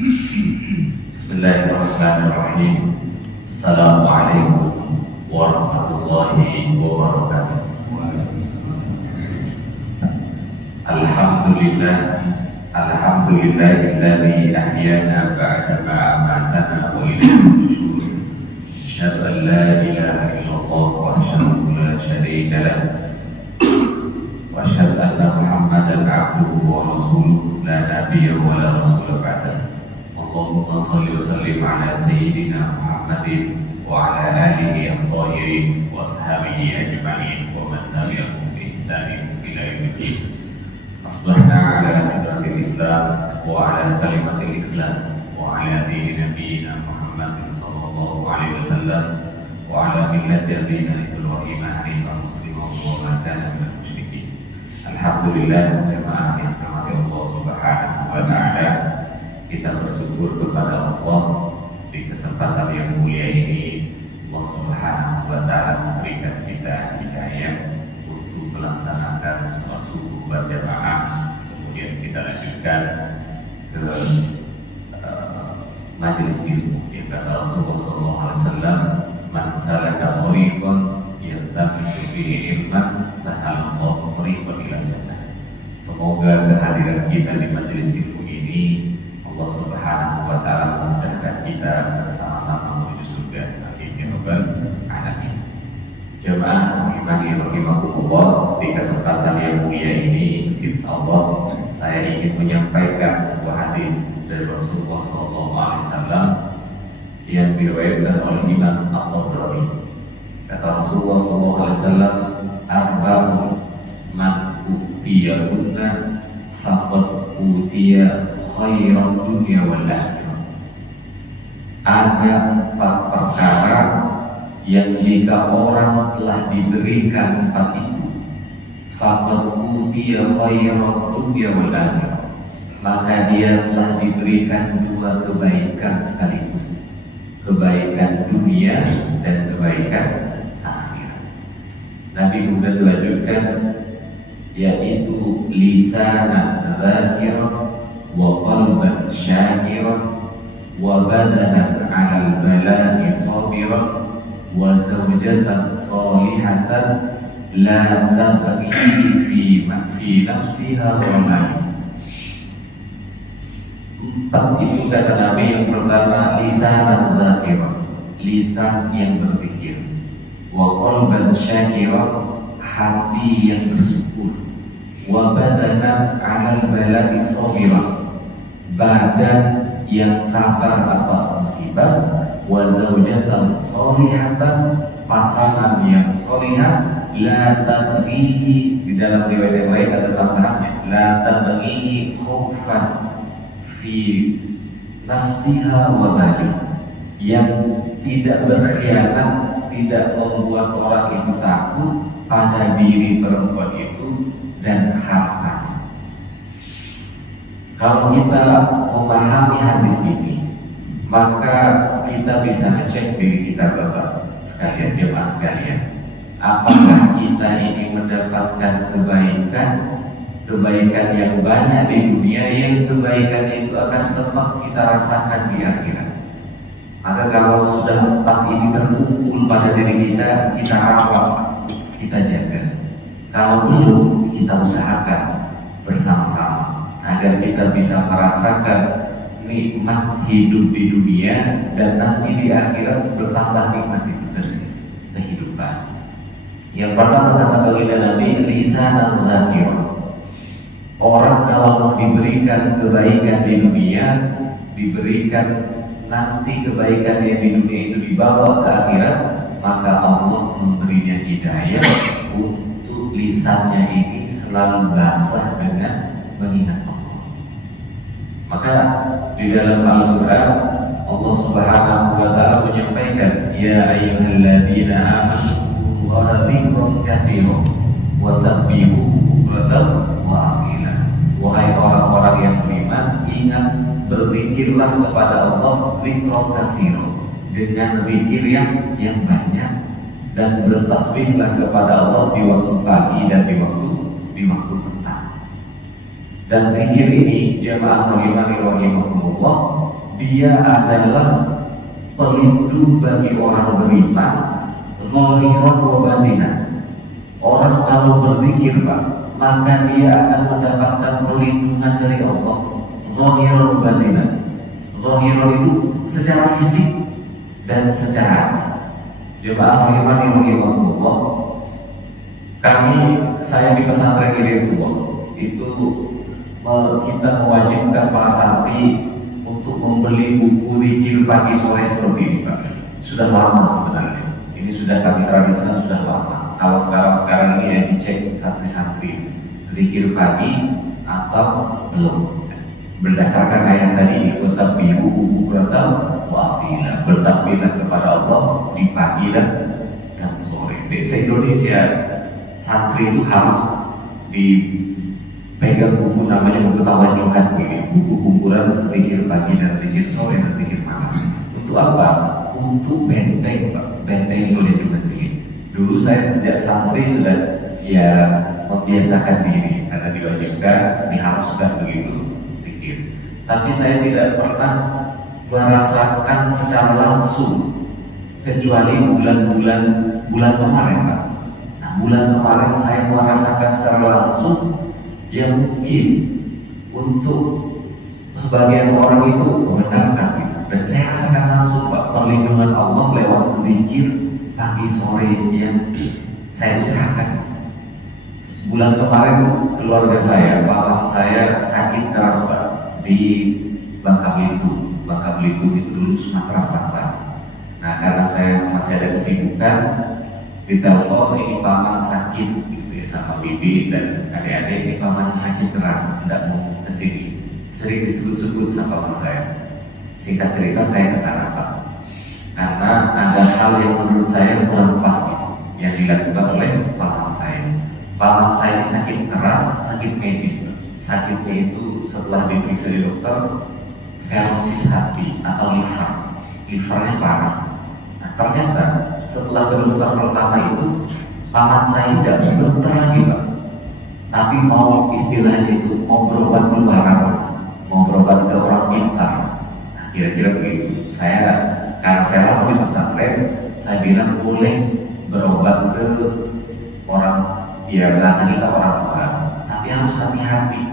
Bismillahirrahmanirrahim. Assalamualaikum warahmatullahi wabarakatuh. Alhamdulillahilladzi ahyana ba'da ma amatana wa ilayhi nusyur. Asyhadu an la ilaha illallah wa asyhadu la syarika lah. Wa asyhadu anna Muhammadan abduhu wa rasuluhu la nabiyya wa la rasula ba'dahu. Allahumma shalli wa sallim ala sayyidina Muhammadin wa ala alihi at-thahirin wa ashabihi ajma'in wa man tabi'ahum bi ihsanin ila yaumil asbahna ala fitratil Islam wa ala kalimatil ikhlas wa ala dini nabiyyina Muhammad sallallahu alaihi wasallam wa ala millati abina Ibrahim hanifan musliman wa ma kana minal musyrikin. Alhamdulillah, jemaah yang dirahmati Allah Subhanahu wa taala, kita bersyukur kepada Allah di kesempatan yang mulia ini. Allah Subhanahu wa taala memberikan kita hidayah untuk melaksanakan sholat subuh berjamaah. Kemudian kita lanjutkan ke majelis ilmu. Yang kata Rasulullah SAW, man salaka thariqan yaltamisu fihi ilman sahalallahu thariqan ila jannah. Semoga kehadiran kita di majelis ilmu ini Allah Subhanahu wa taala memudahkan kita bersama-sama menuju surga. Amin ya rabbal alamin. Jemaah rahimahumullah, di kesempatan yang mulia ini insyaallah saya ingin menyampaikan sebuah hadis dari Rasulullah SAW yang diriwayatkan oleh Imam At-Tabrani. Kata Rasulullah SAW, arba'un man utiyahunna faqad utiya khairan dunya wal akhirah. Ada 4 perkara yang jika orang telah diberikan 4 itu, faqad utiya khairan dunya wal akhirah, maka dia telah diberikan 2 kebaikan sekaligus, kebaikan dunia dan kebaikan akhirat. Nabi kemudian melanjutkan, yaitu lisanan dzakiran wa qalban syakiran wa badanan 'alal bala'i sabiran wa zawjatan salihatan la tabghi fi nafsiha wa mali. 4 itu kata Nabi. Yang pertama, lisanan dzakiran, lisan yang berpikir, wa qalban syakiran, hati yang bersyukur, wa badanan 'alal bala'i sabiran, badan yang sabar atas musibah, wa zaujatan sholihatan, pasangan yang sholihah, la tabghihi, di dalam riwayat yang lain ada tambahannya, la tabghihi khaufan fi nafsiha wa bali, yang tidak berkhianat, tidak membuat orang itu takut pada diri perempuan itu dan harta. Kalau kita memahami hadis ini, maka kita bisa ngecek diri kita, Bapak sekalian, jemaah sekalian, apakah kita ini mendapatkan kebaikan yang banyak di dunia, yang kebaikan itu akan tetap kita rasakan di akhirat. Maka kalau sudah 4 ini terkumpul pada diri kita, kita rawat, kita jaga. Kalau belum, kita usahakan bersama-sama agar kita bisa merasakan nikmat hidup di dunia, dan nanti di akhirat bertambah nikmat itu kehidupan. Yang pertama kata baginda Nabi, lisanan dzakiran. Orang kalau mau diberikan kebaikan di dunia, diberikan nanti kebaikan yang di dunia itu dibawa ke akhirat, maka Allah memberinya hidayah untuk lisannya ini selalu basah dengan mengingat Allah. Maka di dalam Al-Quran Allah Subhanahu wa taala menyampaikan, ya ayyuhalladzina amanu wa dzikran katsiran wa sabbihuhu bukratan wa asila. Wahai orang-orang yang beriman, ingat, berzikirlah kepada Allah dzikran katsiran, dengan zikir yang banyak, dan bertasbihlah kepada Allah di waktu pagi dan di waktu petang. Dan zikir ini, jamaah rahimani rahimahumullah, dia adalah pelindung bagi orang beriman, zahiran wa batinan. Orang kalau berzikir Pak, maka dia akan mendapatkan perlindungan dari Allah, zahiran wa batinan. Zahiran itu secara fisik dan secara hati. Jemaah rahimahullah, saya di pesantren ini itu kita mewajibkan para santri untuk membeli buku zikir pagi sore seperti ini Pak. Sudah lama sebenarnya. Ini sudah kami tradisikan sudah lama. Kalau sekarang ini yang dicek santri-santri zikir pagi atau belum. Berdasarkan ayat tadi, wasabbihu bukratan wa asila, bertasbihlah kepada Allah di pagi dan sore. Di Indonesia santri itu harus dipegang buku namanya buku tawajuhan, buku kumpulan zikir pagi dan zikir sore dan zikir malam. Untuk apa? Untuk benteng Pak, benteng boleh dibeli. Dulu saya sejak santri sudah membiasakan diri karena diwajibkan, diharuskan begitu. Tapi saya tidak pernah merasakan secara langsung kecuali bulan kemarin Pak. Nah, bulan kemarin saya merasakan secara langsung yang mungkin untuk sebagian orang itu membenarkan, dan saya rasakan langsung Pak perlindungan Allah lewat zikir pagi sore yang saya usahakan. Bulan kemarin keluarga saya, bapak saya sakit keras Pak di Bangka Belitung itu dulu Sumatera Selatan. Nah, karena saya masih ada kesibukan, ditelepon ini paman sakit gitu ya, sama bibi dan adik-adik, ini paman sakit keras, tidak mau kesini. Sering disebut-sebut sama paman saya. Singkat cerita saya kesana Pak, karena ada hal yang menurut saya kurang pas gitu, yang dilakukan oleh paman saya. Paman saya sakit keras, sakit medis. Sakitnya itu setelah diperiksa di dokter, serosis hati atau livernya parah. Nah, ternyata setelah ke dokter pertama itu, paman saya tidak ke dokter lagi Pak, tapi mau istilahnya itu mau berobat keluaran, mau berobat ke orang pintar. Nah, kira-kira begitu. Karena saya lama di pesantren, saya bilang boleh berobat ke orang, ya bahasa kita orang, tapi harus hati-hati.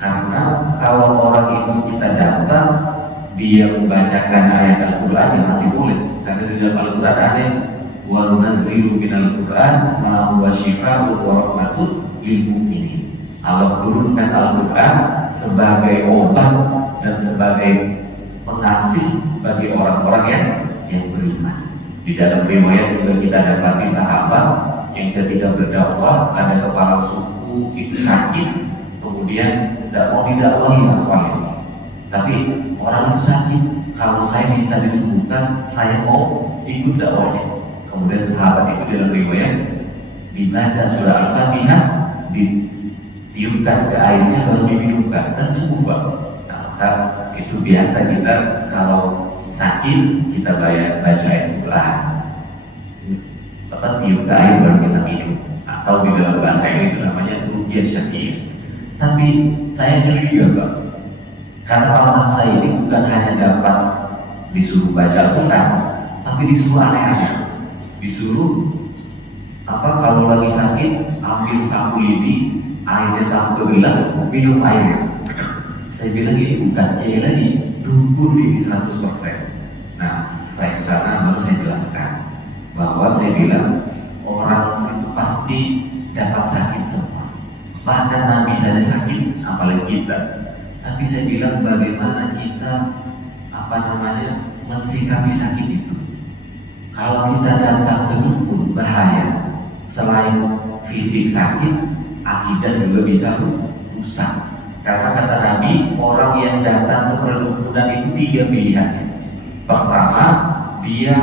Karena kalau orang itu kita datang, dia membacakan ayat Al-Quran yang masih boleh. Karena di dalam Al-Quran ada wa nunazzilu minal Quran ma huwa syifaa'un wa rahmatun lil mu'minin. Allah turunkan Al-Quran sebagai obat dan sebagai pengasih bagi orang-orang yang beriman. Di dalam riwayat juga kita dapati sahabat yang ketika berdakwah ada kepala suku itu sakit, kemudian tidak mau didakwahi awalnya, tapi orang itu sakit, kalau saya bisa disembuhkan, saya mau ikut dakwahnya. Kemudian sahabat itu dalam riwayat dibaca surah Al-Fatihah, ditiupkan ke airnya baru diminumkan dan sembuh Pak. Nah, maka itu biasa kita kalau sakit kita baca ayat Quran, tiup ke air baru kita minum, atau di dalam bahasa ini itu namanya ruqyah syar'iyyah. Tapi saya curiga Pak, karena paman saya ini bukan hanya dapat disuruh baca Al-Quran, tapi disuruh aneh-aneh. Disuruh kalau lagi sakit ambil sapu lidi, airnya taruh ke gelas, minum airnya. Saya bilang ini bukan kiai lagi, dukun ini 100%. Nah, saya kesana baru saya jelaskan bahwa saya bilang orang itu pasti dapat sakit semua. Bahkan Nabi saja sakit, apalagi kita. Tapi saya bilang bagaimana kita mensikapi sakit itu. Kalau kita datang ke dukun bahaya. Selain fisik sakit, akidah juga bisa rusak. Karena kata Nabi, orang yang datang ke perdukunan itu 3 pilihannya. Pertama, dia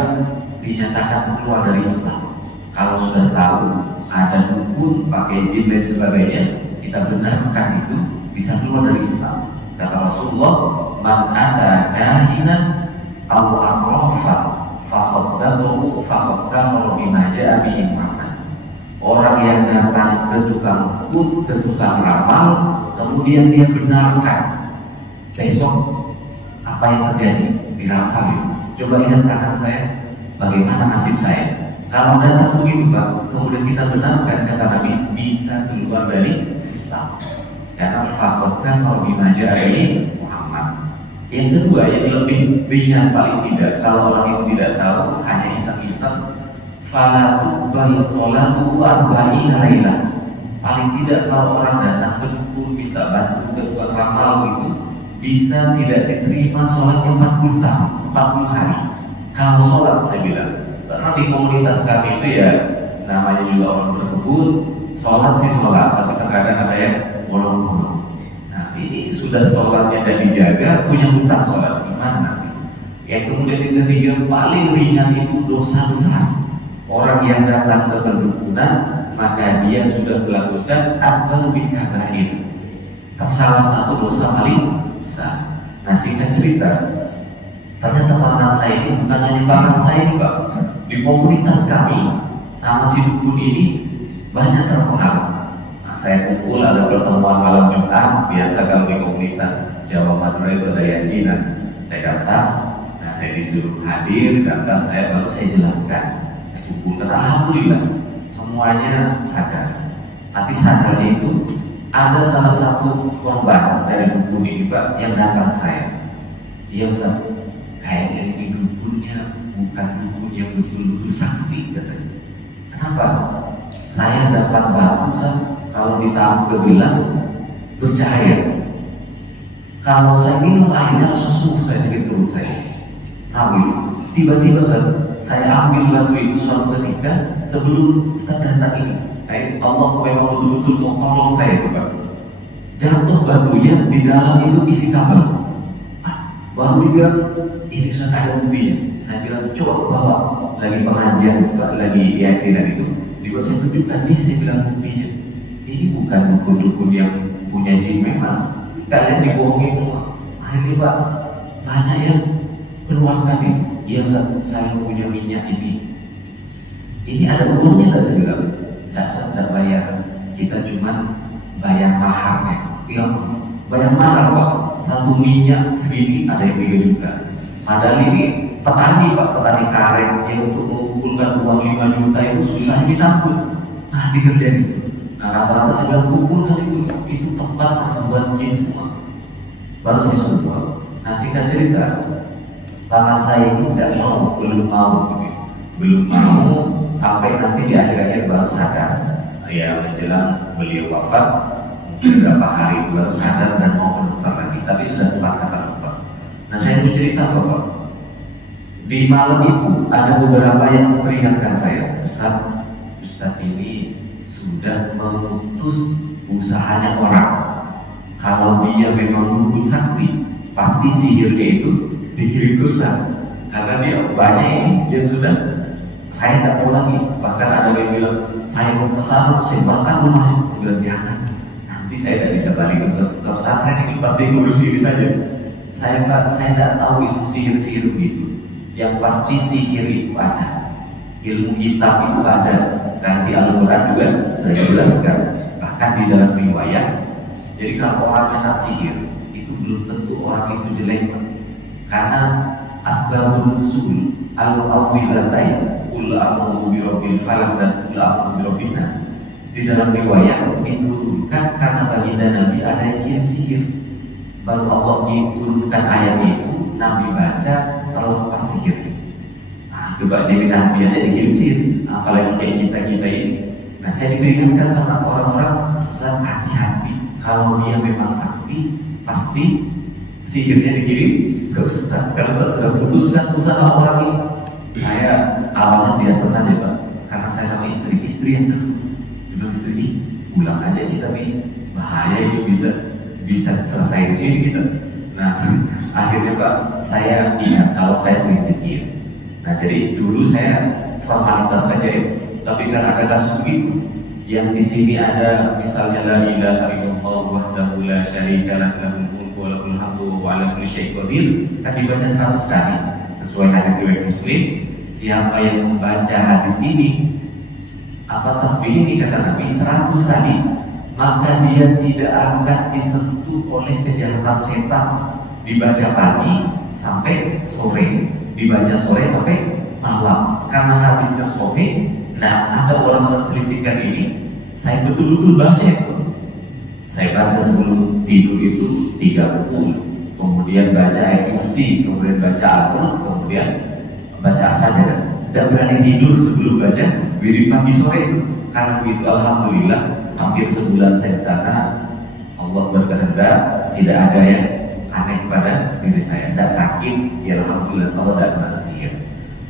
dinyatakan keluar dari Islam. Kalau sudah tahu ada dukun pakai jin dan sebagainya, kita benarkan itu bisa keluar dari Islam. Kata Rasulullah, man ata kahinan aw arrafa fasaddaqahu faqad kafara bima jaa bihi Muhammad. Orang yang datang ke tukang dukun, ke tukang ramal, kemudian dia benarkan besok Apa yang terjadi? Dirampok gitu. Coba lihat kanan saya, bagaimana nasib saya. Kalau datang begitu Pak, kemudian kita benarkan kata Nabi, bisa keluar dari Islam. Karena faktorkan kalau dimaja ini Muhammad. Yang kedua, yang lebih ringan paling tidak, kalau orang itu tidak tahu, hanya iseng-iseng, falatu bal sholatu arba'ina lailah. Paling tidak kalau orang datang berdukun minta bantu ke tukang ramal gitu, bisa tidak diterima sholatnya 40 tahun, 40 hari. Kalau sholat saya bilang, karena di komunitas kami itu ya namanya juga orang berkebun, sholat sih sholat, tapi terkadang ada yang bolong-bolong. Nah ini sudah sholatnya dan dijaga, punya hutang sholat gimana nanti? Yang kemudian yang ketiga paling ringan itu dosa besar. Orang yang datang ke perdukunan maka dia sudah melakukan akbar bin kabair. Salah satu dosa paling besar. Nah singkat cerita, ternyata paman saya ini bukan hanya paman saya ini Pak. Di komunitas kami sama si dukun ini banyak terpengaruh. Nah, saya kumpul ada pertemuan malam Jumat, biasa kalau di komunitas Jawa Madura itu ada yasinan. Saya datang, nah saya disuruh hadir, datang saya baru saya jelaskan. Saya kumpulkan, alhamdulillah semuanya sadar. Tapi sadarnya itu ada salah satu korban dari dukun ini Pak yang datang saya. Iya Ustaz, kayaknya ini dukunnya bukan dukun yang betul-betul sakti katanya. Kenapa? Saya dapat batu kalau ditaruh ke gelas bercahaya. Kalau saya minum airnya langsung sembuh saya sakit perut saya. Nah, tiba-tiba saya ambil batu itu suatu ketika sebelum Ustaz datang ini. Nah, Allah memang betul-betul tolong saya itu Pak. Jatuh batunya di dalam itu isi kabel. Baru dia ini Ustaz ada buktinya. Saya bilang coba bawa lagi pengajian Pak, lagi yasinan itu. Juga saya tunjukkan nih, saya bilang buktinya. Ini bukan dukun-dukun yang punya jin memang. Kalian dibohongi semua. Akhirnya Pak banyak yang keluarkan ini. Iya Ustaz, saya punya minyak ini. Ini ada uangnya nggak saya bilang? Nggak Ustaz, nggak bayar. Kita cuma bayar maharnya. Ya, bayar mahal Pak. Satu minyak segini ada yang 3 juta. Padahal ini petani Pak, petani karet yang untuk mengumpulkan uang 5 juta itu susahnya ditampung. Nah dikerjain itu. Nah rata-rata saya bilang kumpulkan itu tempat persembahan jin semua. Baru saya suruh. Nah singkat cerita, paman saya ini belum mau gitu. Belum mau sampai nanti di akhir-akhir baru sadar. Ya menjelang beliau wafat beberapa hari baru sadar dan mau ke dokter lagi, tapi sudah tepat kata dokter. Nah saya mau cerita Bapak, di malam itu ada beberapa yang memperingatkan saya, Ustaz ini sudah memutus usahanya orang. Kalau dia memang dukun sakti, pasti sihirnya itu dikirim ke Ustaz. Karena dia banyak ini yang sudah saya tak mau lagi. Bahkan ada yang bilang saya mau ke sana, saya bakar rumahnya. Saya bilang jangan. Nanti saya tidak bisa balik ke pesantren ini, pasti ngurus diri saja. Saya tidak tahu ilmu sihir begitu. Yang pasti sihir itu ada, ilmu hitam itu ada. Karena di Al-Quran juga sudah dijelaskan. Bahkan di dalam riwayat. Jadi kalau orang kena sihir itu belum tentu orang itu jelek. Karena asbabun nuzul al-awwilatain qul a'udzu birabbil falaq dan qul a'udzu birabbin nas. Di dalam riwayat diturunkan karena baginda Nabi ada yang kirim sihir. Baru Allah diturunkan ayat itu, Nabi baca terlepas sihir. Nah, coba jadi Nabi aja dikirim sihir, apalagi kayak kita ini. Nah, saya diperingatkan sama orang-orang, Ustaz hati-hati. Kalau dia memang sakti, pasti sihirnya dikirim ke Ustaz. Kalau Ustaz sudah putuskan usaha orang ini, saya awalnya biasa saja Pak, karena saya sama istri yang bilang istri pulang aja kita nih, bahaya itu bisa selesai di sini kita. Nah akhirnya Pak saya ingat kalau saya sering pikir. Nah jadi dulu saya formalitas aja ya, tapi kan ada kasus begitu. Yang di sini ada misalnya la ilaha illallah wahdahu la syarika lahu lahul mulku wa lahul hamdu wa huwa ala kulli syai'in qadir, kan dibaca 100 kali sesuai hadis riwayat Muslim. Siapa yang membaca hadis ini apa tasbih ini kata Nabi 100 kali, maka dia tidak akan disentuh oleh kejahatan setan dibaca pagi sampai sore, dibaca sore sampai malam. Karena habisnya sore, nah ada orang menselisihkan ini, saya betul-betul baca itu. Saya baca sebelum tidur itu 30, kemudian baca ayat kursi, kemudian baca Al-Qur'an, kemudian baca saja. Tidak berani tidur sebelum baca wirid pagi sore itu. Karena begitu, alhamdulillah, hampir sebulan saya di sana, Allah berkehendak tidak ada yang aneh pada diri saya. Tidak sakit, ya alhamdulillah, saya tidak kena sihir.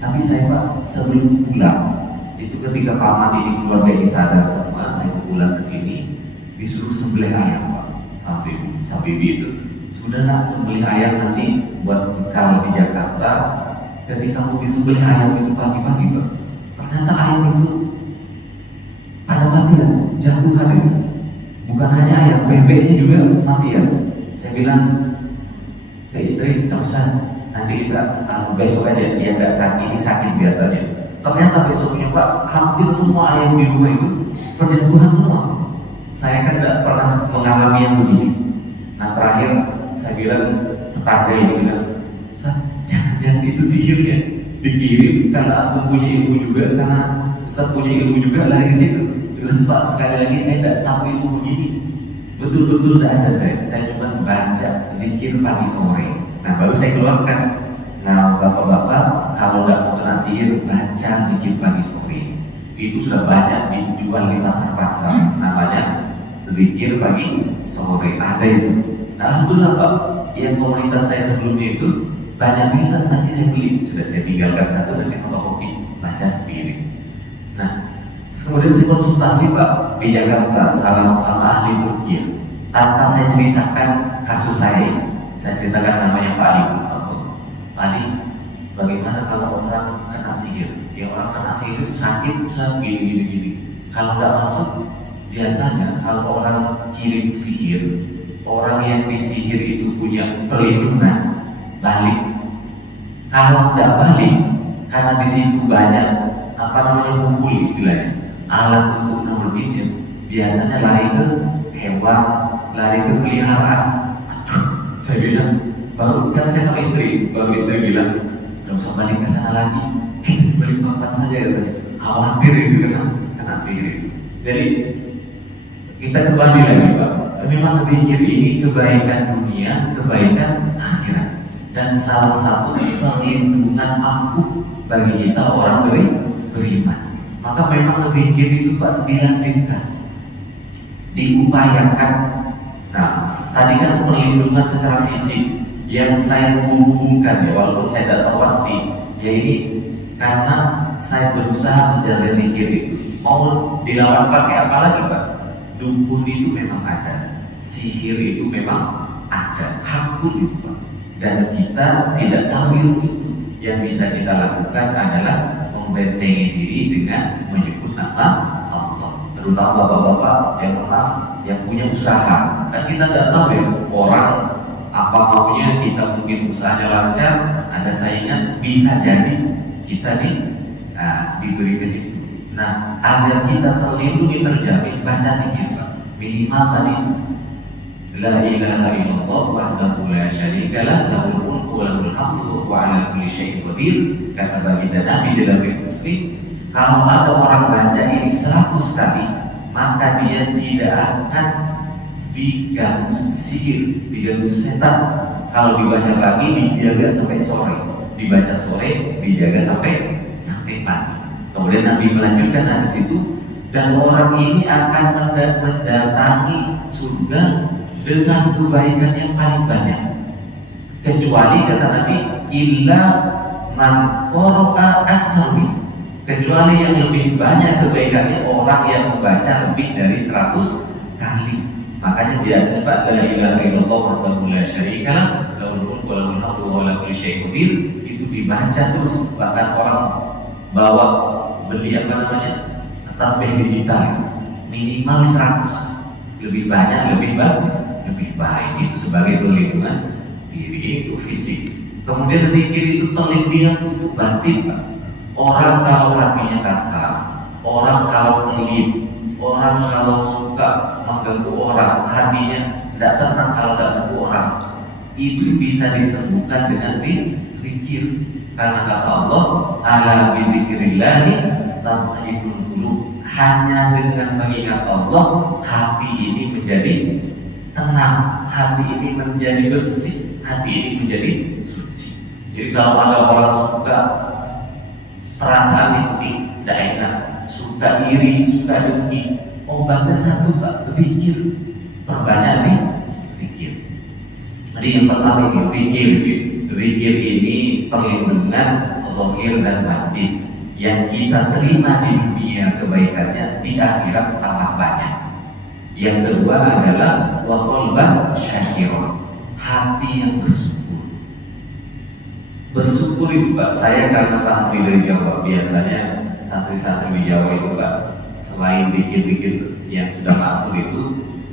Tapi saya Pak, sebelum pulang, itu ketika paman ini keluarga ini sadar semua, saya pulang ke sini, disuruh sembelih ayam Pak, sampai itu. Sudah nak sembelih ayam nanti buat bekal di Jakarta. Ketika mau disembelih ayam itu pagi-pagi Pak, ternyata ayam itu pada matian, jatuhan itu. Bukan hanya ayam, bebeknya juga matian. Saya bilang ke istri, tak usah, nanti kita besok aja, dia nggak sakit, ini sakit biasanya. Ternyata besoknya Pak, hampir semua ayam di rumah itu berjatuhan semua. Saya kan tidak pernah mengalami yang begini. Nah terakhir saya bilang tetangga ini bilang, Ustaz, jangan itu sihirnya dikirim karena aku punya ilmu juga, karena Ustaz punya ilmu juga, lari ke situ. Bilang Pak, sekali lagi saya tidak tahu ilmu begini. Betul-betul tidak ada saya cuma baca zikir pagi sore. Nah baru saya keluarkan. Nah bapak-bapak kalau nggak mau kena sihir, baca zikir pagi sore. Itu sudah banyak dijual di pasar-pasar. Namanya zikir pagi sore, ada itu. Nah, alhamdulillah Pak, yang komunitas saya sebelumnya itu banyak bisa nanti saya beli, sudah saya tinggalkan satu, nanti fotokopi baca sendiri. Nah, kemudian saya konsultasi Pak di Jakarta sama ahli Turki. Tanpa saya ceritakan kasus saya ceritakan namanya Pak Ali. Pak Ali, bagaimana kalau orang kena sihir? Ya orang kena sihir itu sakit, bisa gini. Kalau nggak masuk, biasanya kalau orang kirim sihir, orang yang disihir itu punya perlindungan, balik. Kalau nggak balik, karena di situ banyak kumpul istilahnya, alat untuk nemuinnya, biasanya lari ke hewan, lari ke peliharaan. Saya bilang, baru kan saya sama istri bilang, nggak usah balik ke sana lagi, balik papan saja gitu. Khawatir itu kena sihir. Jadi kita kembali lagi Pak, memang zikir ini kebaikan dunia, kebaikan akhirat, dan salah satu perlindungan ampuh bagi kita orang beriman. Maka memang zikir itu Pak dilazimkan, diupayakan. Nah, tadi kan perlindungan secara fisik yang saya hubungkan ya, walaupun saya tidak tahu pasti, ya ini karena saya berusaha menjaga zikir itu. Mau dilawan pakai apa lagi Pak? Dukun itu memang ada, sihir itu memang ada, hakul itu Pak. Dan kita tidak tahu ilmu itu. Yang bisa kita lakukan adalah membentengi diri dengan menyebut nama Allah. Terutama bapak-bapak yang punya usaha. Kan kita tidak tahu ya, orang apa maunya, kita mungkin usahanya lancar, ada saingan, bisa jadi kita diberikan itu. Nah, agar kita terlindungi, terjamin, baca zikir minimal tadi, la ilaha illallah wahdahu la syarika lah, lahul mulku wa lahul hamdu wa ala kulli syai'in qadir. Kata baginda Nabi dalam riwayat Muslim, kalau ada orang baca ini 100 kali, maka dia tidak akan diganggu sihir, diganggu setan. Kalau dibaca pagi, dijaga sampai sore, dibaca sore, dijaga sampai pagi. Kemudian Nabi melanjutkan hadis itu, dan orang ini akan mendatangi surga dengan kebaikan yang paling banyak, kecuali kata Nabi, illa man qara'a aktsar, kecuali yang lebih banyak kebaikannya orang yang membaca lebih dari 100 kali. Makanya biasanya Pak, la ilaha illallah wahdahu la syarika lah, lahul mulku wa lahul hamdu wa ala kulli syai'in qadir, itu dibaca terus. Bahkan orang bawa beli tasbih digital minimal 100, lebih banyak lebih baik. Itu sebagai perlindungan diri, itu fisik. Kemudian zikir itu terlindungan untuk batin Pak. Orang kalau hatinya kasar, orang kalau pelit, orang kalau suka mengganggu orang, hatinya tidak tenang kalau tidak ganggu orang, itu bisa disembuhkan dengan zikir. Karena kata Allah, ala bidzikrillahi tatma'innul qulub. Hanya dengan mengingat Allah, hati ini menjadi tenang, hati ini menjadi bersih, hati ini menjadi suci. Jadi kalau ada orang suka perasaan itu tidak enak, suka iri, suka dengki, obatnya satu Pak, zikir. Perbanyak nih zikir. Jadi yang pertama ini zikir. Zikir ini perlindungan zahir dan batin yang kita terima di dunia kebaikannya, di akhirat tambah banyak. Yang kedua adalah wa qalban syakira, hati yang bersyukur. Bersyukur itu Pak, saya karena santri dari Jawa, biasanya santri-santri di Jawa itu Pak, selain zikir-zikir yang sudah masuk itu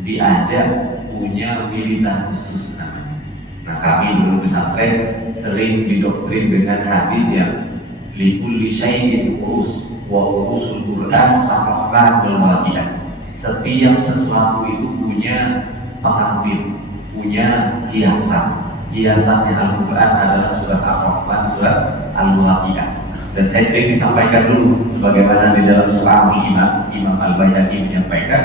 diajak punya wiridan khusus namanya. Nah kami dulu pesantren sering didoktrin dengan hadis yang likulli syai'in urus wa urusul Quran ar-Rahman wal Waqi'ah. Setiap sesuatu itu punya pengantin, punya hiasan. Hiasannya Al-Quran adalah surat Ar-Rahman, surat Al-Waqi'ah. Dan saya sering disampaikan dulu sebagaimana di dalam surah Imam Al-Baihaqi menyampaikan,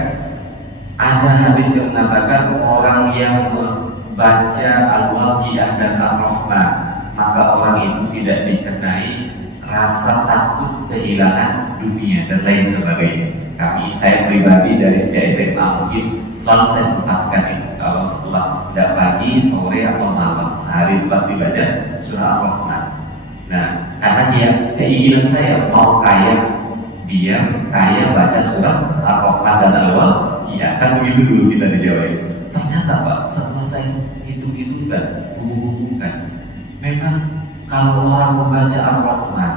ada hadis yang mengatakan orang yang membaca Al-Waqi'ah dan Ar-Rahman, maka orang itu tidak dikenai rasa takut kehilangan dunia dan lain sebagainya. Saya pribadi dari sejak SMA mungkin selalu saya sempatkan itu. Kalau setelah tidak pagi, sore atau malam, sehari itu pasti baca surah Ar-Rahman. Nah, karena keinginan saya mau kaya, biar kaya baca surah Ar-Rahman dan Al-Waqi'ah. Kan begitu dulu kita di Jawa itu. Ternyata Pak, setelah saya hitung-hitungkan, hubung-hubungkan, memang kalau orang membaca Ar-Rahman,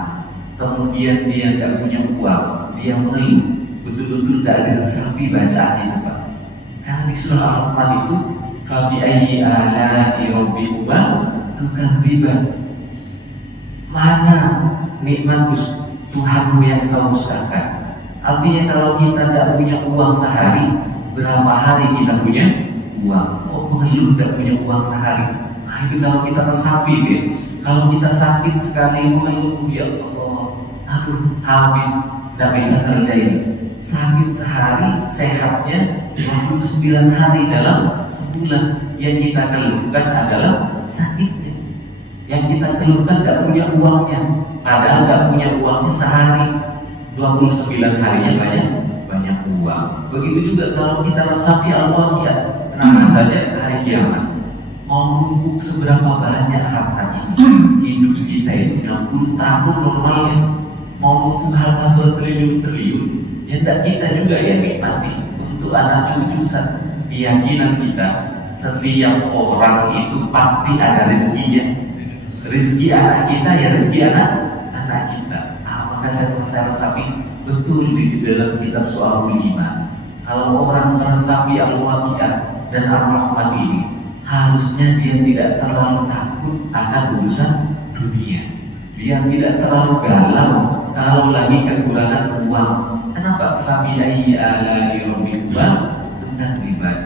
kemudian dia tidak punya uang, dia mengeluh, betul-betul tidak diresapi bacaan itu Pak. Karena di surah Al-Rahman itu fabi ayyi ala'i rabbikuma tukadziban. Mana nikmat Tuhanmu yang kau dustakan? Artinya kalau kita tidak punya uang sehari, berapa hari kita punya uang? Kok mengeluh tidak punya uang sehari? Nah itu kalau kita resapi ya. Kalau kita sakit sekali mengeluh, ya Allah, aduh habis, tidak bisa kerja ini. Sakit sehari, sehatnya 29 hari dalam sebulan. Yang kita keluhkan adalah sakitnya. Yang kita keluhkan tidak punya uangnya. Padahal tidak punya uangnya sehari, 29 harinya banyak uang. Begitu juga kalau kita resapi Al-Waqi'ah, kenapa saja hari kiamat mau numpuk seberapa banyak harta ini, hidup kita itu 60 tahun normalnya, mau numpuk harta bertriliun-triliun, ya tidak kita juga yang nikmati untuk anak cucu. Keyakinan kita setiap orang itu pasti ada rezekinya. Rezeki anak kita ya rezeki anak kita. Maka saya resapi betul di dalam kitab Soalul Iman. Kalau orang meresapi Al-Waqi'ah dan Ar-Rahman ini, harusnya dia tidak terlalu takut akan urusan dunia. Dia tidak terlalu galau kalau lagi kekurangan uang. Kenapa? Fabi'ayyi ala'i rabbikuma tukadziban.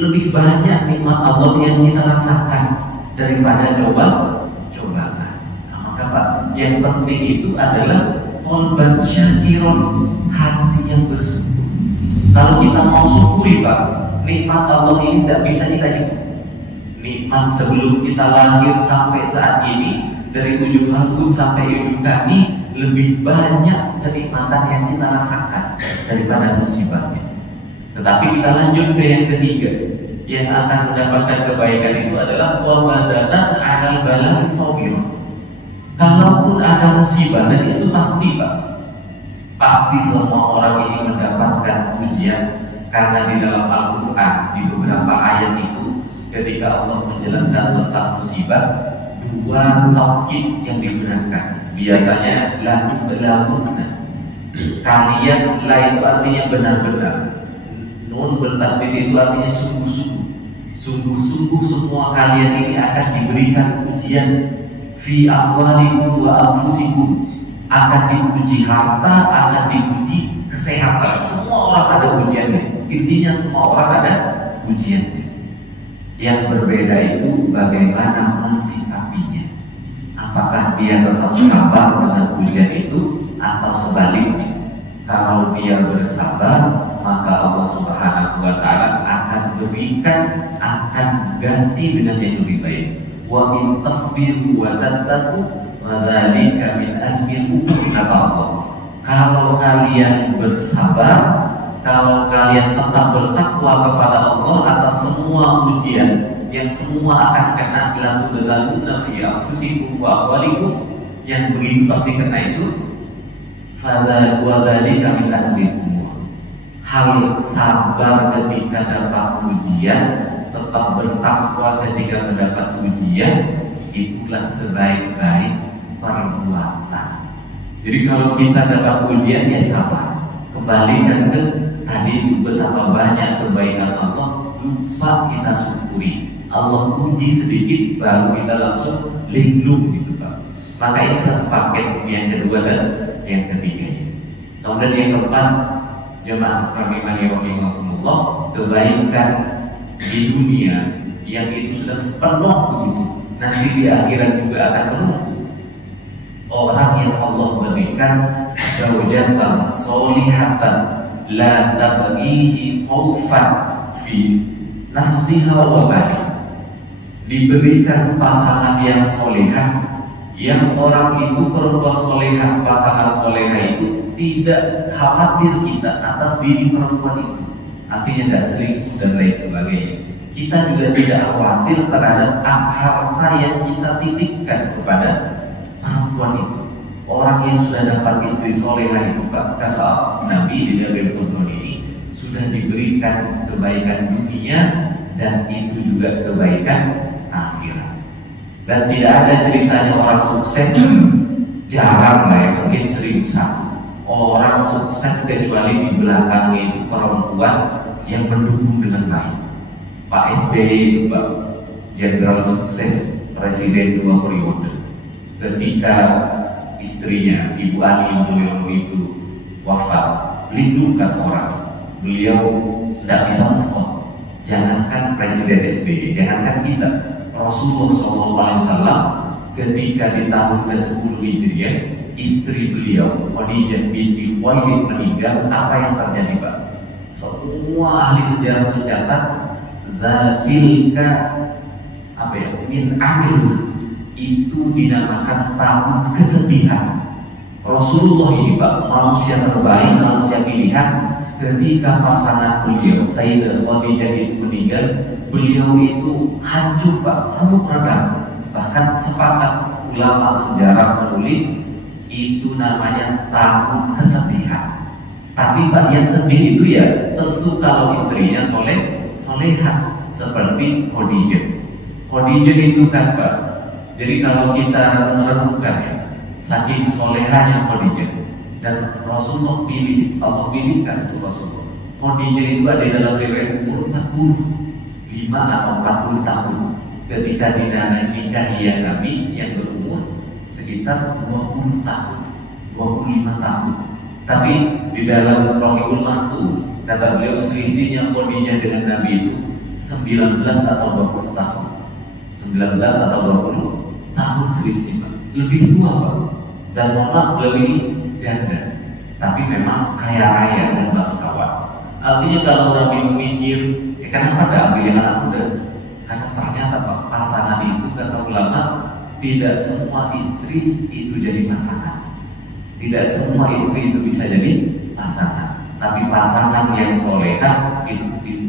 Lebih banyak nikmat Allah yang kita rasakan daripada cobaan. Nah, maka Pak, yang penting itu adalah qalban syakirun, hati yang bersyukur. Kalau kita mau syukuri Pak, nikmat Allah ini tidak bisa kita hitung. Nikmat sebelum kita lahir sampai saat ini, dari ujung rambut sampai ujung kaki, lebih banyak kenikmatan yang kita rasakan daripada musibahnya. Tetapi kita lanjut ke yang ketiga, yang akan mendapatkan kebaikan itu adalah wabadanan alal balai sabir. Kalaupun ada musibah, dan itu pasti Pak, pasti semua orang ini mendapatkan ujian. Karena di dalam Al-Quran, di beberapa ayat itu, ketika Allah menjelaskan tentang musibah, dua taukid yang digunakan. Biasanya lamunna, kalian, la itu artinya benar-benar, nun bertasdid itu artinya sungguh-sungguh. Sungguh-sungguh semua kalian ini akan diberikan ujian. Fi amwalikum wa anfusikum, akan diuji harta, akan diuji kesehatan. Semua orang ada ujiannya. Intinya semua orang ada ujiannya. Yang berbeda itu bagaimana mensikapinya. Apakah dia tetap sabar dengan ujian itu atau sebaliknya? Kalau dia bersabar, maka Allah Subhanahu wa Ta'ala akan berikan, akan ganti dengan yang lebih baik. Wa in tasbiru wa tattaqu wa dzalika min azmil umur, kata Allah. Kalau kalian bersabar, kalau kalian tetap bertakwa kepada Allah atas semua ujian yang semua akan kena, latudzaluna fi anfusikum wa amwalikum, yang begitu pasti kena itu, fadza wa dzalika min azmil umur. Hal sabar ketika dapat ujian, tetap bertakwa ketika mendapat ujian, itulah sebaik-baik perbuatan. Jadi kalau kita dapat ujian, ya sabar. Kembalikan ke tadi, betapa banyak kebaikan Allah, lupa kita syukuri. Allah uji sedikit, baru kita langsung linglung gitu Pak. Maka ini satu paket, yang kedua dan yang ketiga. Kemudian yang keempat, jemaah sekalian rahimahumullah, kebaikan di dunia yang itu sudah penuh begitu, nanti di akhirat juga akan penuh. Orang yang Allah berikan zaujatan solihatan la tabghihi khaufan fi nafsiha wa mali, diberikan pasangan yang solehah, yang orang itu perempuan solehah, pasangan solehah itu tidak khawatir kita atas diri perempuan itu, artinya tidak selingkuh dan lain sebagainya. Kita juga tidak khawatir terhadap harta yang kita titipkan kepada perempuan itu. Orang yang sudah dapat istri solehah itu, kata Nabi di dalam Quran ini, sudah diberikan kebaikan dunia dan itu juga kebaikan akhirat. Dan tidak ada ceritanya orang sukses, jarang lah ya, mungkin 1001 orang sukses kecuali di belakangnya itu perempuan yang mendukung dengan baik. Pak SBY itu Pak, jenderal sukses, presiden 2 periode. Ketika istrinya Ibu Ani Yudhoyono itu wafat, lindungkan orang. Beliau tidak bisa move on. Jangankan presiden SBY, jangankan kita, Rasulullah SAW ketika di tahun ke-10 Hijriah, istri beliau Khadijah binti Khuwailid meninggal, apa yang terjadi Pak? Semua ahli sejarah mencatat dzalika apa ya, min amil, itu dinamakan tahun kesedihan. Rasulullah ini Pak, manusia terbaik, manusia pilihan, ketika pasangan beliau Sayyidah Khadijah itu meninggal, beliau itu hancur Pak, remuk redam. Bahkan sepakat ulama sejarah menulis itu namanya tahun kesedihan. Tapi Pak, yang sedih itu ya tentu kalau istrinya solehah seperti Khadijah. Khadijah itu kan Pak, jadi kalau kita merenungkan ya, saking solehahnya Khadijah, dan Rasulullah pilih, Allah pilihkan untuk Rasulullah. Khadijah itu ada dalam riwayat umur 45 atau 40 tahun ketika dinikahi Nabi yang berumur sekitar 20 tahun, 25 tahun. Tapi di dalam Rahimul Mahtu kata beliau, selisihnya Khadijah dengan Nabi itu 19 atau 20 tahun. 19 atau 20 tahun selisihnya Pak. Lebih tua Pak. Dan mohon lebih janda. Tapi memang kaya raya dan bangsawan. Artinya kalau Nabi memikir, kenapa ada ambil yang anak muda? Karena ternyata Pak, pasangan itu kata ulama, tidak semua istri itu jadi pasangan. Tidak semua istri itu bisa jadi pasangan. Tapi pasangan yang solehah itu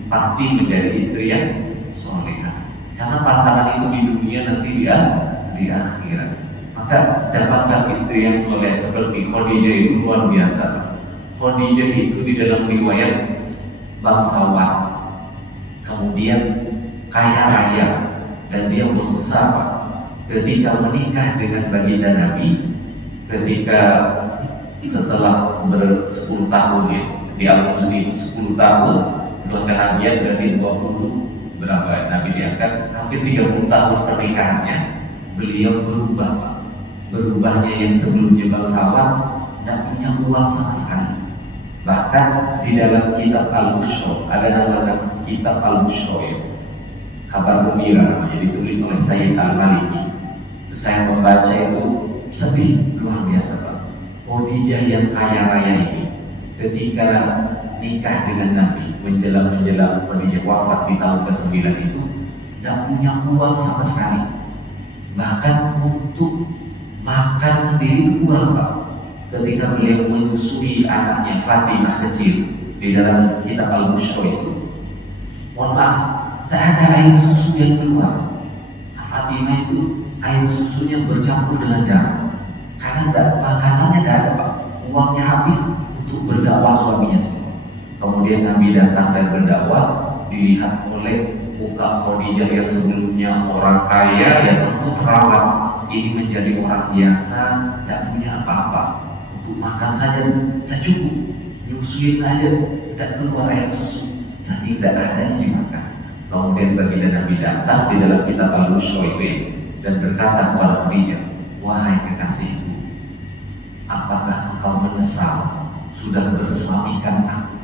pasti menjadi istri yang solehah. Karena pasangan itu di dunia nanti dia di akhirat. Maka dapatkan istri yang soleh seperti Khadijah itu luar biasa. Khadijah itu di dalam riwayat bangsawan, kemudian kaya raya, dan dia bos besar. Ketika menikah dengan baginda Nabi, ketika setelah 10 tahun ya, di Al Muslim 10 tahun setelah kenabian, berarti 20 berapa Nabi diangkat, hampir 30 tahun pernikahannya, beliau berubah Pak. Berubahnya yang sebelumnya bangsawan dan punya uang sama sekali. Bahkan di dalam kitab Al-Bushra ada nama kitab Al-Bushra ya. kabar gembira, jadi ditulis oleh Sayyid Al-Maliki. Itu saya membaca itu sedih luar biasa Pak. Khadijah yang kaya raya ini ketika nikah dengan Nabi menjelang Khadijah wafat di tahun ke-9 itu tidak punya uang sama sekali, bahkan untuk makan sendiri itu kurang Pak. Ketika beliau menyusui anaknya Fatimah kecil di dalam kitab Al-Bushra itu, mohon maaf, tak ada air susu yang keluar. Fatimah itu air susunya bercampur dengan darah, karena makanannya tidak ada Pak. Uangnya habis untuk berdakwah suaminya semua. Kemudian Nabi datang dan berdakwah, dilihat oleh muka Khadijah yang sebelumnya orang kaya yang tentu terawat, ini menjadi orang biasa, tidak punya apa-apa. Untuk makan saja tidak cukup, nyusuin aja tidak keluar air susu, saking tidak ada yang dimakan. Kemudian baginda Nabi datang di dalam kitab Al-Bushra itu dan berkata kepada Khadijah, wahai kekasihku, apakah engkau menyesal sudah bersuamikan aku?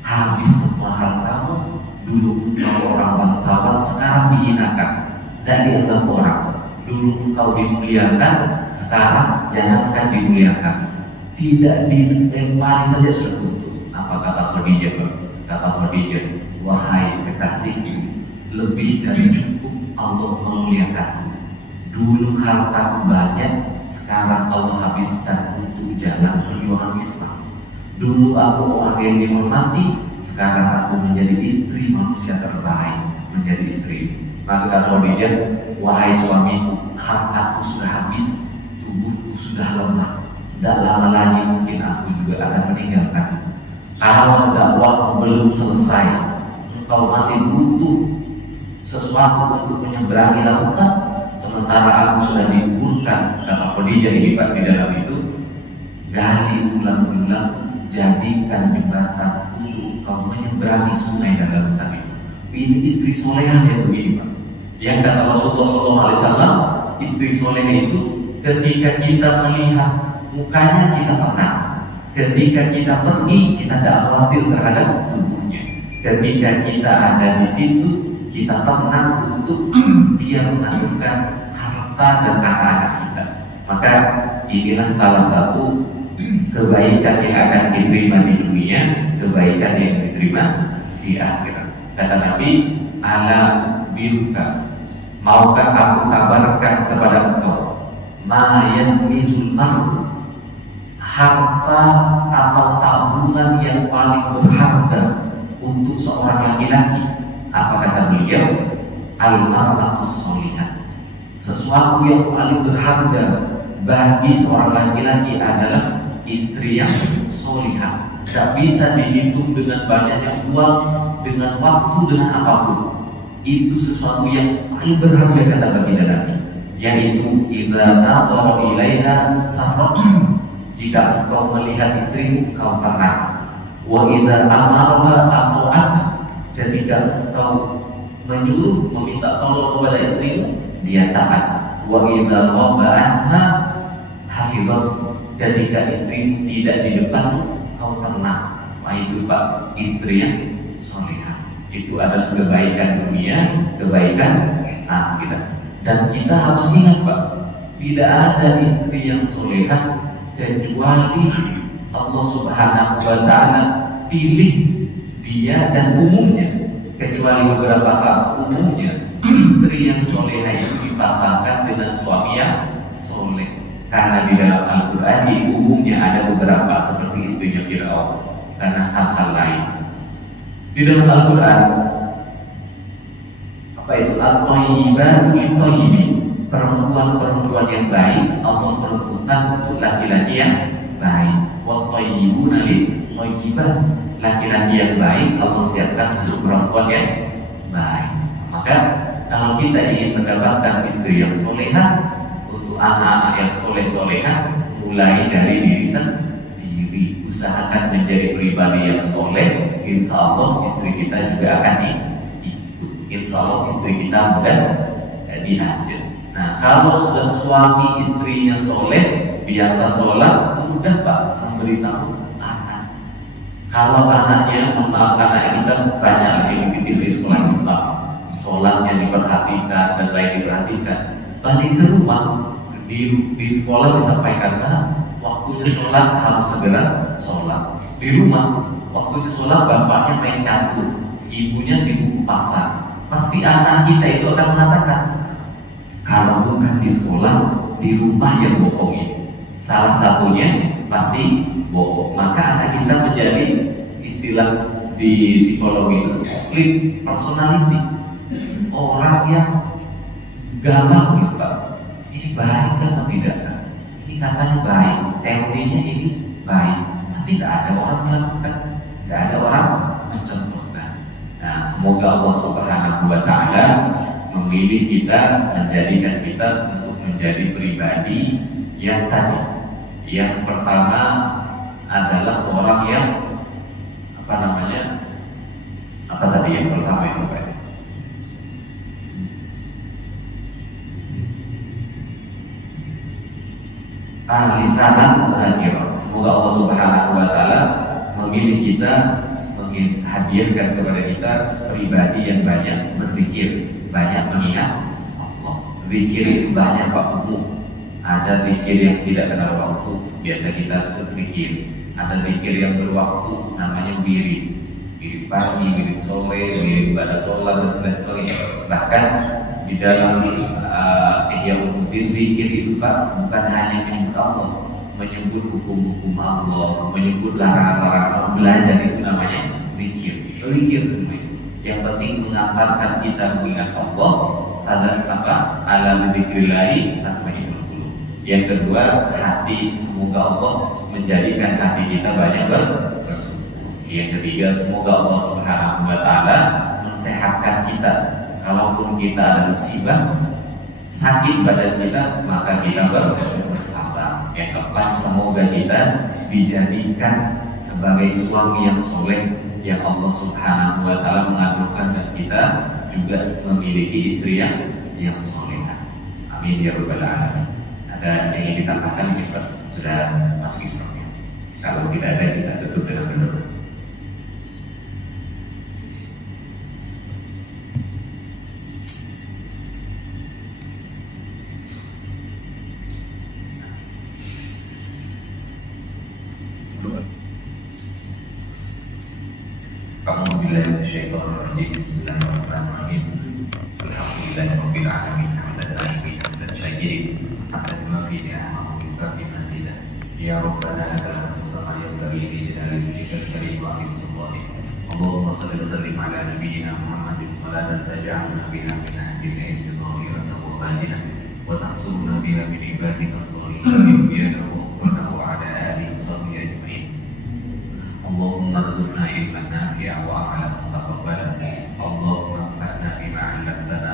Habis semua hartamu, dulu engkau orang bangsawan, sekarang dihinakan, tidak dianggap orang. Dulu engkau dimuliakan, sekarang jangankan dimuliakan, tidak dilempari saja sudah butuh. Apa kata Khadijah? Kata Khadijah, wahai kekasihku, lebih dari cukup Allah memuliakanku. Dulu hartaku banyak, sekarang Allah habiskan untuk jalan perjuangan Islam. Dulu aku orang yang dihormati, sekarang aku menjadi istri manusia terbaik, menjadi istri. Maka kata Khadijah, wahai suamiku, hartaku sudah habis, tubuhku sudah lemah, tidak lama lagi mungkin aku juga akan meninggalkanmu. Kalau dakwah belum selesai, engkau masih butuh sesuatu untuk menyeberangi lautan, sementara aku sudah dikuburkan. Kata Khadijah ini Pak di dalam itu, gali tulang-tulang, jadikan jembatan untuk engkau menyeberangi sungai dan lautan itu. Ini istri solehah yang begini Pak. Yang kata Rasulullah SAW, istri solehah itu ketika kita melihat mukanya kita tenang, ketika kita pergi kita tidak khawatir terhadap tubuhnya, ketika kita ada di situ kita tenang untuk dia menentukan harta dan anak-anak kita. Maka inilah salah satu kebaikan yang akan diterima di dunia, kebaikan yang diterima di akhirat. Kata Nabi, ala biruka, maukah aku kabarkan kepada engkau ma yanmizul mar'u, harta atau tabungan yang paling berharga untuk seorang laki-laki. Apa kata beliau? Al-mar'atus sholihah, sesuatu yang paling berharga bagi seorang laki-laki adalah istri yang sholihah. Tidak bisa dihitung dengan banyaknya uang, dengan waktu, dengan apapun. Itu sesuatu yang paling berharga kata baginda Nabi, yaitu idza nadhara ilaiha sarrat, jika engkau melihat istrimu kau tenang. Wa idza amara ata'at, ketika engkau menyuruh meminta tolong kepada istrimu dia taat. Wa idza ghaba anha hafizat, ketika istrimu tidak di depanmu kau tenang. Wah itu Pak, istri yang solehah. Itu adalah kebaikan dunia, kebaikan akhirat. Dan kita harus ingat Pak, tidak ada istri yang solehah kecuali Allah Subhanahu wa Ta'ala pilih dia. Dan umumnya, kecuali beberapa hal, umumnya istri yang solehah itu dipasangkan dengan suami yang soleh. Karena di dalam Al-Quran di umumnya ada beberapa seperti istrinya Fir'aun, karena hal-hal lain. Di dalam Al-Quran apa itu? At-Thayyibatu lit-Thayyibin, perempuan-perempuan yang baik Allah peruntukkan untuk laki-laki yang baik. Wat-Thayyibuna lit-Thayyibat, laki-laki yang baik Allah siapkan untuk perempuan yang baik. Maka kalau kita ingin mendapatkan istri yang solehah, untuk anak-anak yang soleh-solehah, mulai dari diri sendiri. Usahakan menjadi pribadi yang soleh, insya Allah istri kita juga akan ikut. Insya Allah istri kita mudah diajar. Nah kalau sudah suami istrinya soleh, biasa sholat, mudah Pak memberitahu anak. Kalau anaknya, maaf anak kita banyak yang dititip di sekolah Islam, sholatnya dan baik diperhatikan. Balik ke rumah, di sekolah disampaikan, waktunya sholat harus segera sholat. Di rumah, waktunya sholat bapaknya main catur, ibunya sibuk pasar. Pasti anak kita itu akan mengatakan, kalau bukan di sekolah, di rumah yang bohongin. Salah satunya pasti bohong. Maka anak kita menjadi istilah di psikologi itu split personality. Orang yang galak gitu Pak. Ini baik kan atau tidak? Ini katanya baik, teorinya ini baik, tapi tidak ada orang melakukan, tidak ada orang mencontohkan. Nah, semoga Allah Subhanahu Wa Taala memilih kita, menjadikan kita untuk menjadi pribadi yang tadi. Yang pertama adalah orang yang apa tadi yang pertama itu Pak? Ahli sanad zakirah. Semoga Allah Subhanahu Wa Taala memilih kita, menghadiahkan kepada kita pribadi yang banyak berzikir, banyak mengingat Allah. Zikir itu banyak Pak umum. Ada zikir yang tidak kenal waktu, biasa kita sebut zikir. Ada zikir yang berwaktu, namanya wirid. Wirid pagi, wirid sore, wirid pada sholat dan sebagainya. Bahkan di dalam Ihya Ulumuddin, zikir itu Pak bukan hanya menyebut Allah, menyebut hukum-hukum Allah, menyebut larangan-larangan, belajar itu namanya zikir. Zikir semua itu. Yang penting mengantarkan kita mengingat Allah, sadar apa? Ala dzikrillahi tatma'innul qulub. Yang kedua, hati, semoga Allah menjadikan hati kita banyak bersyukur. Yang ketiga, semoga Allah Subhanahu Wa Taala mensehatkan kita. Kalaupun kita ada musibah, sakit badan kita, maka kita bersabar. Yang keempat, semoga kita dijadikan sebagai suami yang soleh, yang Allah Subhanahu Wa Taala menganugerahkan, dan kita juga memiliki istri yang soleh. Amin ya rabbal alamin. Ada yang ingin ditambahkan kita sudah masuk Islamnya. Kalau tidak ada, kita tutup dengan berdoa. A'udzubillahi minasyaitonir rajim. Bismillahirrahmanirrahim. Alhamdulillahirabbil alamin. Hamdan tayyiban hamdan syakirin. Hamdan mafi'an ma'rufatan mazidah. Ya Rabbana lakal hamdu kama yanbaghi li jalali wajhikal karim wa azimi sultanik. Allahumma shalli wa sallim ala nabiyyina Muhammadin salatan taj'aluna biha min ahdil ilmi dhahiratan wa batinah wa tahsuruna biha min ibadika as-salihin ya Rabbana wa ala alihi wa sahbihi ajma'in. Allahumma rzuqna ilman nafi'an wa amalan mutaqabbalan. Allahumma anfa'na bima 'allamtana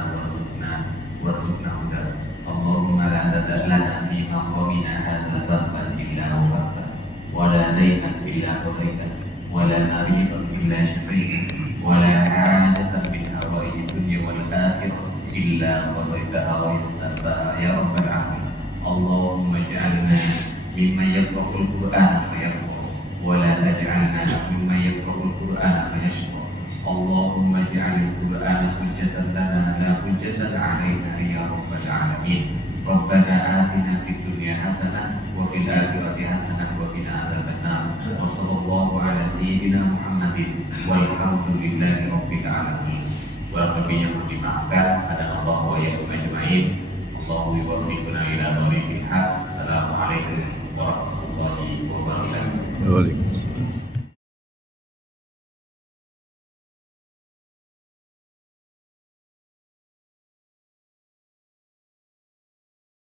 warzuqna hudan. Allahumma la tada' lana fi maqamina hadza dhanban illa ghafarta wa la daynan illa qadaita wa la maridan illa shafaita wa la hajatan min hawaiji dunya wal akhirah illa qadaitaha wa yassartaha ya rabbal alamin. Allahumma ij'alna mimman yaqra'ul Qur'ana wa yarda ولا تجعلنا ممن يقرأ القرآن فيشقى. اللهم اجعل القرآن حجة لنا لا حجة علينا يا رب العالمين. ربنا آتنا في الدنيا حسنة وفي الآخرة حسنة وقنا عذاب النار. وصلى الله على سيدنا محمد والحمد لله رب العالمين. Lebih yang dimaafkan adalah Allah wa iyyakum ajma'in. Allahu yuwaffiquna ila thariqil haq. Assalamualaikum warahmatullahi wabarakatuh. Waalaikumsalam.